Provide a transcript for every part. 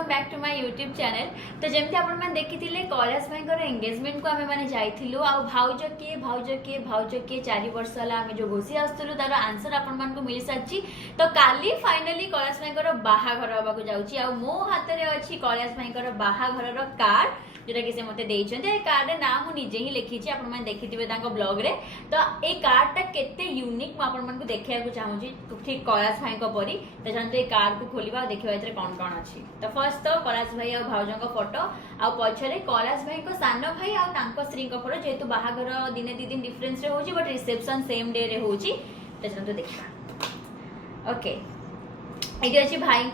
Welcome back to my YouTube channel. तो जमती आपण देखी कैलाश भाई एंगेजमेंट को आम मैंने जाइलु आ भाउज किए 4 वर्ष है आम जो घोषी आसलु तार आंसर आपण को मिल सारी। तो काली फाइनाली कैलाश भाई बाहाघर होगा जाऊँगी आ मो हाथ में अच्छी कैलाश भाई बाहाघर कार्ड जोटा कि मत कार्ड ना मुझे ही लिखी आपने देखिथे ब्लॉग रे। तो ये कार्डटा केते यूनिक मुझे देखा चाहूँगी ठीक कैलाश भाई परी। तो चलते ये कार्ड को खोलिबा देखिबा एतरे कौन कौन अच्छी। तो फर्स्ट तो कैलाश भाई और भाउजों फोटो आ पछरे कैलाश भाई को सान भाई और तांको स्त्री को फोटो जेहेतु बाहाघर दिने 2 दिन डिफरेंस रे होची बट रिसेप्शन सेम डे रे होची। तो चलते देखा ओके ये अच्छी भाई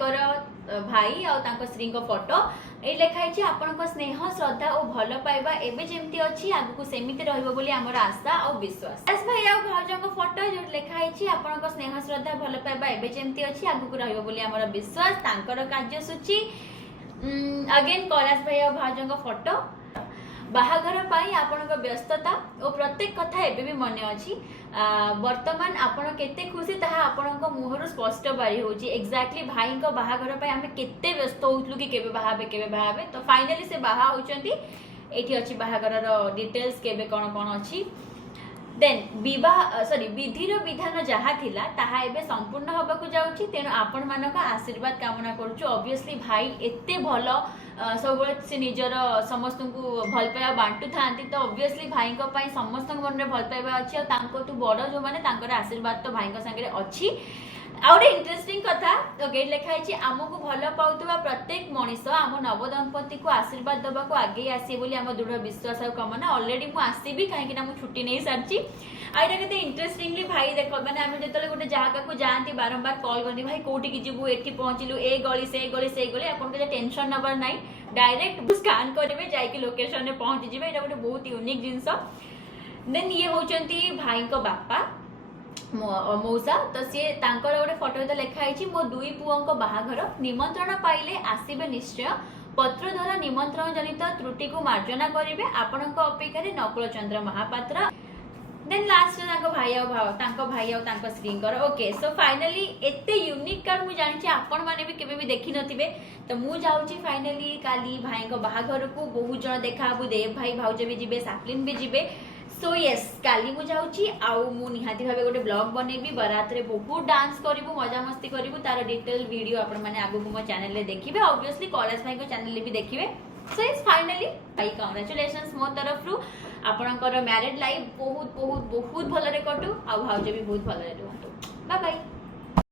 भाई और तांको स्त्री को फोटो ये लिखाई आपण स्नेह श्रद्धा और भल पाइबा एबे जेमती अच्छी आगु सेमिति रहइबो बोली हमर आशा और विश्वास। कैलाश भाई और भाउजों को फोटो जो लिखाई आपण स्नेह श्रद्धा भल पाइबा एबे जेमती अच्छी आगु रहइबो बोली हमर विश्वास। तांकर कार्यसूची अगेन कैलाश भाई और भाउजों को फोटो बाहाघर पाई आपण व्यस्तता और प्रत्येक कथा एबे भी मन अच्छी। वर्तमान आपण केते खुशी ताहा आपण मुहर स्पष्ट बारी होची। एक्जाक्टली भाई को बाहाघर पाई आमे केते व्यस्त होतलु कि केबे बाहाबे। तो फाइनली से बाहा होचंती। एठी अछि बाहाघर डिटेल्स केबे कोन कोन अछि। देन विधिर विधान जहाँ थिला ताहा एबे संपूर्ण होबाकू जाउची। तेनु आपण मानक आशीर्वाद कामना करूछु। ऑब्वियसली भाई एते भलो सब से निजर समस्त को भल पाइबा बांटू था। तो ऑब्वियसली भाई को पाई समस्त मन में भल पाइबा अच्छी और बड़ जो मैंने आशीर्वाद तो भाई संगे अच्छी। आउटे इंटरेस्टिंग कथा तो गेट लिखाई आमको भल पाउथुबा प्रत्येक मनीष आम नवदंपति को आशीर्वाद दबा को आगे आसी बोली आम दृढ़ विश्वास और कामना। ऑलरेडी मुझे आसबि कहीं मुझे छुट्टी नहीं सारी। आईटा के इंटरेस्टिंगली भाई देख मैंने आम जो गोटे जगह को जाती बारंबार कॉल करनी भाई कौटी की जीवु एठी पहुँचलु ए गली से गली आपन को टेंशन नबर नाई डायरेक्ट स्कान करेंगे जाकि लोकेशन में पहुँची जाए। ये गोटे बहुत यूनिक जिनस। देन ये होचंती भाई को बापा मौसा। तो सी गोटे फोटो तो लिखाई मो 2 पुओं बाहाघर निमंत्रण पाइले आसबे निश्चय पत्र द्वारा निमंत्रण जनित त्रुटि को मार्जना करेंगे आपण अपेक्षा नकुल चंद्र महापात्र। देन लास्ट भाई और स्त्री ओके। सो फाइनली एते यूनिक कार्ड मुझे जानी आपण मैंने भी केबे भी देखी नथिबे। तो मु जाउची फाइनली काली भाई को बाहाघर को बहुत जन देखा देव भाई भाउज भी जीवे सापलिन भी जीवे। सो यस काली मु जाउची आउ मु निहाती भाबे गोटे ब्लॉग बनेबी बारात रे बहुत डांस करिवु मजा मस्ती करिवु। तार डिटेल वीडियो आपण माने आगु मो चैनल रे देखिबे। ऑब्वियसली कैलाश भाई को चैनल रे भी देखिबे। सो इट्स फाइनली भाई कांग्रेचुलेशंस मो तरफ रु आपणकर मैरिड लाइफ बहुत बहुत बहुत भल रे कटू आ भाउज भी बहुत भल रे रुहतु। Bye bye.